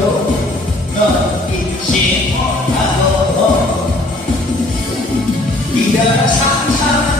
나도 넌 잊지 못하고 네가 상상